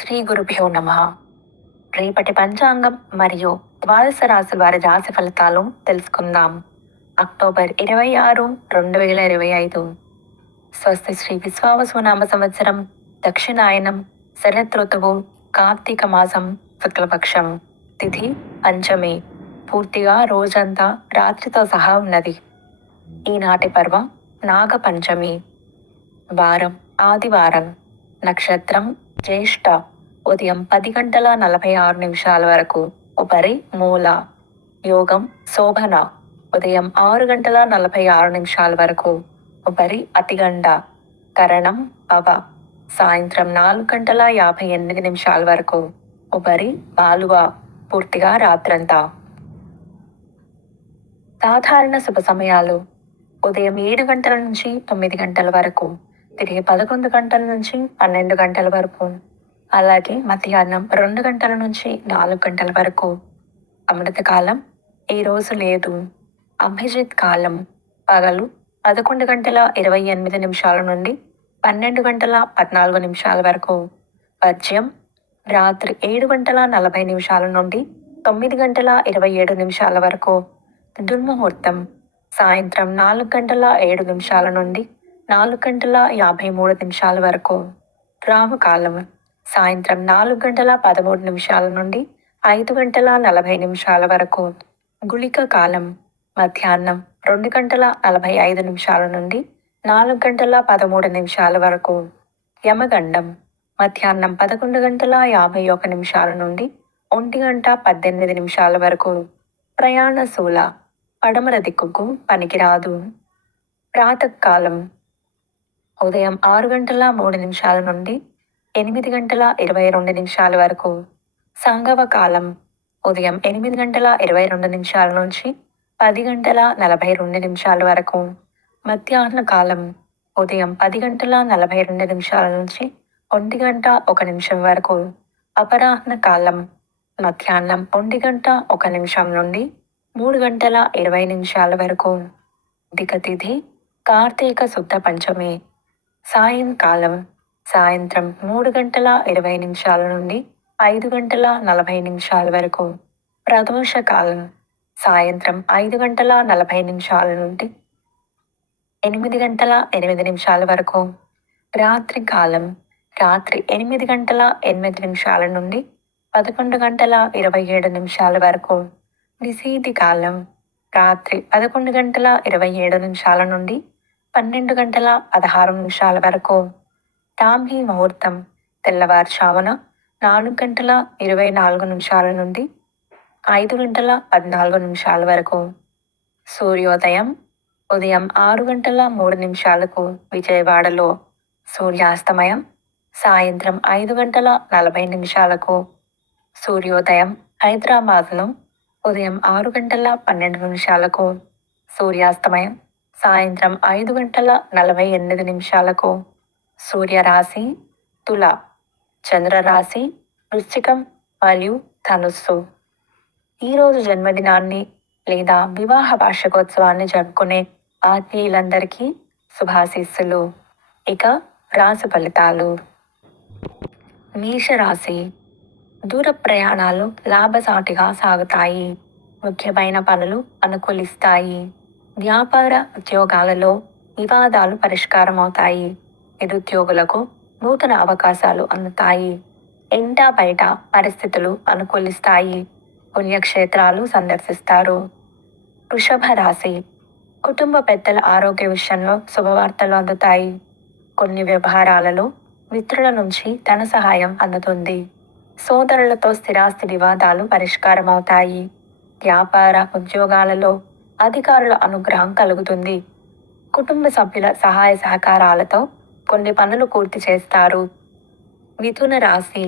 శ్రీ గురుభ్యో నమః. రేపటి పంచాంగం మరియు ద్వాదశ రాశుల వారి రాశి ఫలితాలు తెలుసుకుందాం. అక్టోబర్ 26, 2025. స్వస్తి శ్రీ విశ్వావసునామ సంవత్సరం, దక్షిణాయనం, శరత్ ఋతువు, కార్తీక మాసం, శుక్లపక్షం, తిథి పంచమి. పూర్తిగా రోజంతా రాత్రితో సహా ఉన్నది. ఈనాటి పర్వం నాగ పంచమి. వారం ఆదివారం. నక్షత్రం జ్యేష్ఠ. ఉదయం 10 గంటల 46 నిమిషాల వరకు ఉపరి మూల. యోగం శోభన. ఉదయం 6 గంటల 46 నిమిషాల వరకు ఉపరి అతిగండ. కరణం పవ. సాయంత్రం 4 గంటల 58 నిమిషాల వరకు ఉపరి బాలువ. పూర్తిగా రాత్రంతా. సాధారణ శుభ సమయాలు: ఉదయం 7 గంటల నుంచి 9 గంటల వరకు, తిరిగి 11 గంటల నుంచి 12 గంటల వరకు, అలాగే మధ్యాహ్నం 2 గంటల నుంచి 4 గంటల వరకు. అమృతకాలం ఈ రోజు లేదు. అభిజిత్ కాలం పగలు 11 గంటల 28 నిమిషాల నుండి 12 గంటల 14 నిమిషాల వరకు. వర్జ్యం రాత్రి 7 గంటల 40 నిమిషాల నుండి 9 గంటల 27 నిమిషాల వరకు. దుర్ముహూర్తం సాయంత్రం 4 గంటల 7 నిమిషాల నుండి 4 గంటల 53 నిమిషాల వరకు. రాహుకాలం సాయంత్రం 4 గంటల 13 నిమిషాల నుండి 5 గంటల 40 నిమిషాల వరకు. గుళిక కాలం మధ్యాహ్నం 2 గంటల 45 నిమిషాల నుండి 4 గంటల 13 నిమిషాల వరకు. యమగండం మధ్యాహ్నం 11 గంటల 51 నిమిషాల నుండి 1 గంట 18 నిమిషాల వరకు. ప్రయాణశూల పడమర దిక్కుకు పనికిరాదు. ప్రాతకాలం ఉదయం 6 గంటల 3 నిమిషాల నుండి 8 గంటల 22 నిమిషాల వరకు. సంగవ కాలం ఉదయం 8 గంటల 22 నిమిషాల నుంచి 10 గంటల 42 నిమిషాల వరకు. మధ్యాహ్న కాలం ఉదయం 10 గంటల 42 నిమిషాల నుంచి 1 గంట 1 నిమిషం వరకు. అపరాహ్న కాలం మధ్యాహ్నం 1 గంట 1 నిమిషం నుండి 3 గంటల 20 నిమిషాల వరకు. దిగతిథి కార్తీక శుద్ధ పంచమి. సాయంకాలం సాయంత్రం 3 గంటల 20 నిమిషాల నుండి 5 గంటల 40 నిమిషాల వరకు. ప్రదోష కాలం సాయంత్రం 5 గంటల 40 నిమిషాల నుండి 8 గంటల 8 నిమిషాల వరకు. రాత్రి కాలం రాత్రి 8 గంటల 8 నిమిషాల నుండి 11 గంటల 27 నిమిషాల వరకు. నిశీతి కాలం రాత్రి 11 గంటల 27 నిమిషాల నుండి 12 గంటల 16 నిమిషాల వరకు. బ్రాహ్మీ ముహూర్తం తెల్లవారుజామున 4 గంటల 24 నిమిషాల నుండి 5 గంటల 14 నిమిషాల వరకు. సూర్యోదయం ఉదయం 6 గంటల 3 నిమిషాలకు విజయవాడలో. సూర్యాస్తమయం సాయంత్రం 5 గంటల 40 నిమిషాలకు. సూర్యోదయం హైదరాబాద్లో ఉదయం 6 గంటల 12 నిమిషాలకు. సూర్యాస్తమయం సాయంత్రం 5 గంటల 48 నిమిషాలకు. సూర్యరాశి తుల, చంద్రరాశి వృశ్చికం మరియు ధనుస్సు. ఈరోజు జన్మదినాన్ని లేదా వివాహ వార్షికోత్సవాన్ని జరుపుకునే ఆత్మీయులందరికీ శుభాశీస్సులు. ఇక రాశి ఫలితాలు. మేషరాశి దూర ప్రయాణాలు లాభసాటిగా సాగుతాయి. ముఖ్యమైన పనులు అనుకూలిస్తాయి. వ్యాపార ఉద్యోగాలలో వివాదాలు పరిష్కారమవుతాయి. నిరుద్యోగులకు నూతన అవకాశాలు అందుతాయి. ఇంటా బయట పరిస్థితులు అనుకూలిస్తాయి. పుణ్యక్షేత్రాలు సందర్శిస్తారు. వృషభ రాశి కుటుంబ పెద్దల ఆరోగ్య విషయంలో శుభవార్తలు అందుతాయి. కొన్ని వ్యవహారాలలో మిత్రుల నుంచి ధన సహాయం అందుతుంది. సోదరులతో స్థిరాస్తి వివాదాలు పరిష్కారమవుతాయి. వ్యాపార ఉద్యోగాలలో అధికారుల అనుగ్రహం కలుగుతుంది. కుటుంబ సభ్యుల సహాయ సహకారాలతో కొన్ని పనులు పూర్తి చేస్తారు. మిథున రాశి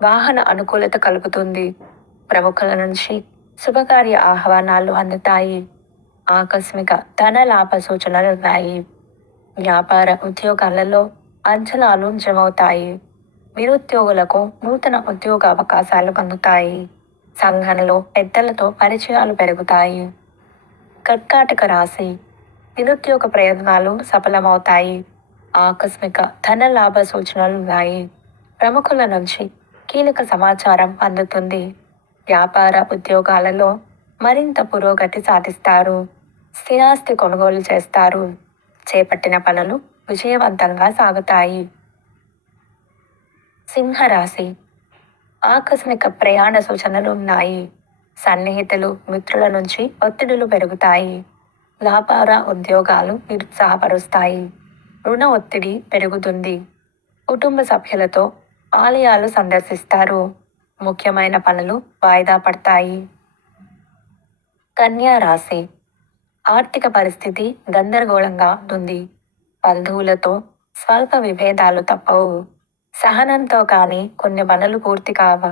వాహన అనుకూలత కలుగుతుంది. ప్రముఖుల నుంచి శుభకార్య ఆహ్వానాలు అందుతాయి. ఆకస్మిక ధన లాభ సూచనలు ఉన్నాయి. వ్యాపార ఉద్యోగాలలో అంచనాలు నిజమవుతాయి. నిరుద్యోగులకు నూతన ఉద్యోగ అవకాశాలు పొందుతాయి. సంఘంలో పెద్దలతో పరిచయాలు పెరుగుతాయి. కర్కాటక రాశి నిరుద్యోగ ప్రయత్నాలు సఫలమవుతాయి. ఆకస్మిక ధన లాభ సూచనలు ఉన్నాయి. ప్రముఖుల నుంచి కీలక సమాచారం అందుతుంది. వ్యాపార ఉద్యోగాలలో మరింత పురోగతి సాధిస్తారు. స్థిరాస్తి కొనుగోలు చేస్తారు. చేపట్టిన పనులు విజయవంతంగా సాగుతాయి. సింహరాశి. ఆకస్మిక ప్రయాణ సూచనలు ఉన్నాయి. సన్నిహితులు, మిత్రుల నుంచి ఒత్తిడులు పెరుగుతాయి. వ్యాపార ఉద్యోగాలు నిరుత్సాహపరుస్తాయి. రుణ ఒత్తిడి పెరుగుతుంది. కుటుంబ సభ్యులతో ఆలయాలు సందర్శిస్తారు. ముఖ్యమైన పనులు వాయిదా పడతాయి. కన్యా రాశి. ఆర్థిక పరిస్థితి గందరగోళంగా ఉంటుంది. బంధువులతో స్వల్ప విభేదాలు తప్పవు. సహనంతో కానీ కొన్ని పనులు పూర్తి కావు.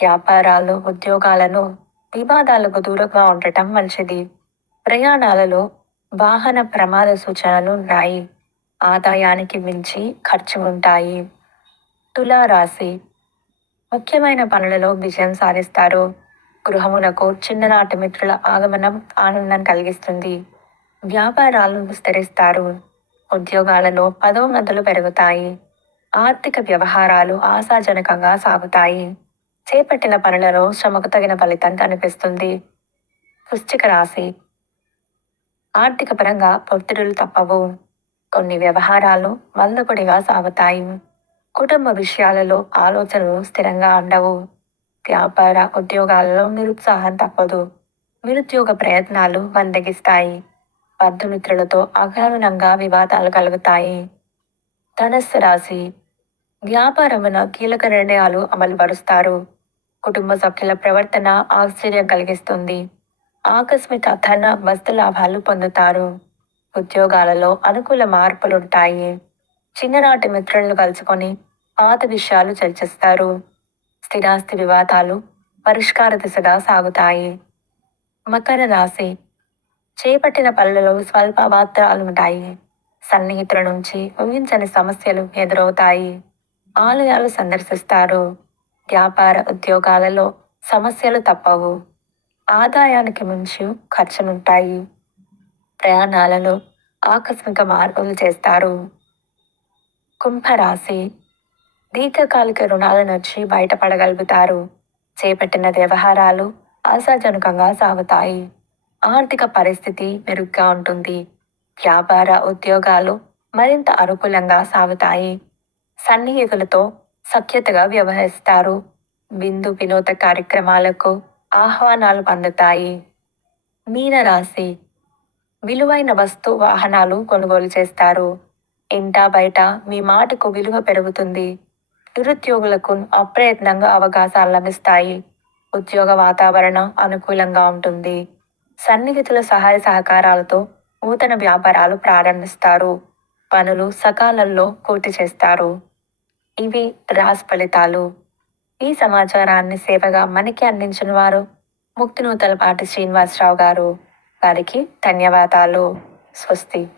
వ్యాపారాలు, ఉద్యోగాలను వివాదాలకు దూరంగా ఉండటం మంచిది. ప్రయాణాలలో వాహన ప్రమాద సూచనలు ఉన్నాయి. ఆదాయానికి మించి ఖర్చు ఉంటాయి. తులారాశి. ముఖ్యమైన పనులలో విజయం సాధిస్తారు. గృహమునకు చిన్ననాటి మిత్రుల ఆగమనం ఆనందం కలిగిస్తుంది. వ్యాపారాలు విస్తరిస్తారు. ఉద్యోగాలలో పదోన్నతులు పెరుగుతాయి. ఆర్థిక వ్యవహారాలు ఆశాజనకంగా సాగుతాయి. చేపట్టిన పనులలో శ్రమకు తగిన ఫలితం కనిపిస్తుంది. వృశ్చిక రాశి. ఆర్థిక పరంగా ఒత్తిడులు తప్పవు. కొన్ని వ్యవహారాలు మందకొడిగా సాగుతాయి. కుటుంబ విషయాలలో ఆలోచనలు స్థిరంగా ఉండవు. వ్యాపార ఉద్యోగాలలో నిరుత్సాహం తప్పదు. నిరుద్యోగ ప్రయత్నాలు మందగిస్తాయి. బంధుమిత్రులతో అకారణంగా వివాదాలు కలుగుతాయి. ధనస్సు రాశి. వ్యాపారమున కీలక నిర్ణయాలు అమలుపరుస్తారు. కుటుంబ సభ్యుల ప్రవర్తన ఆశ్చర్యం కలిగిస్తుంది. ఆకస్మిక ధన వస్తు లాభాలు పొందుతారు. ఉద్యోగాలలో అనుకూల మార్పులుంటాయి. చిన్ననాటి మిత్రులను కలుసుకొని పాత విషయాలు చర్చిస్తారు. స్థిరాస్తి వివాదాలు పరిష్కార దిశగా సాగుతాయి. మకర రాశి. చేపట్టిన పనులలో స్వల్ప వార్తలుంటాయి. సన్నిహితుల నుంచి ఊహించని సమస్యలు ఎదురవుతాయి. ఆలయాలు సందర్శిస్తారు. వ్యాపార ఉద్యోగాలలో సమస్యలు తప్పవు. ఆదాయానికి మించి ఖర్చులుంటాయి. ప్రయాణాలలో ఆకస్మిక మార్పులు చేస్తారు. కుంభరాశి. దీర్ఘకాలిక రుణాల నుంచి బయటపడగలుగుతారు. చేపట్టిన వ్యవహారాలు ఆశాజనకంగా సాగుతాయి. ఆర్థిక పరిస్థితి మెరుగ్గా ఉంటుంది. వ్యాపార ఉద్యోగాలు మరింత అనుకూలంగా సాగుతాయి. సన్నిహితులతో సఖ్యతగా వ్యవహరిస్తారు. విందు వినోద కార్యక్రమాలకు ఆహ్వానాలు అందుతాయి. మీనరాశి. విలువైన వస్తు వాహనాలు కొనుగోలు చేస్తారు. ఇంటా బయట మీ మాటకు విలువ పెరుగుతుంది. నిరుద్యోగులకు అప్రయత్నంగా అవకాశాలు లభిస్తాయి. ఉద్యోగ వాతావరణం అనుకూలంగా ఉంటుంది. సన్నిహితుల సహాయ సహకారాలతో నూతన వ్యాపారాలు ప్రారంభిస్తారు. పనులు సకాలంలో పూర్తి చేస్తారు. ఇవి రాశి ఫలితాలు. ఈ సమాచారాన్ని సేవగా మనకి అందించిన వారు ముక్తినూతలపాటి శ్రీనివాసరావు గారు. వారికి ధన్యవాదాలు. స్వస్తి.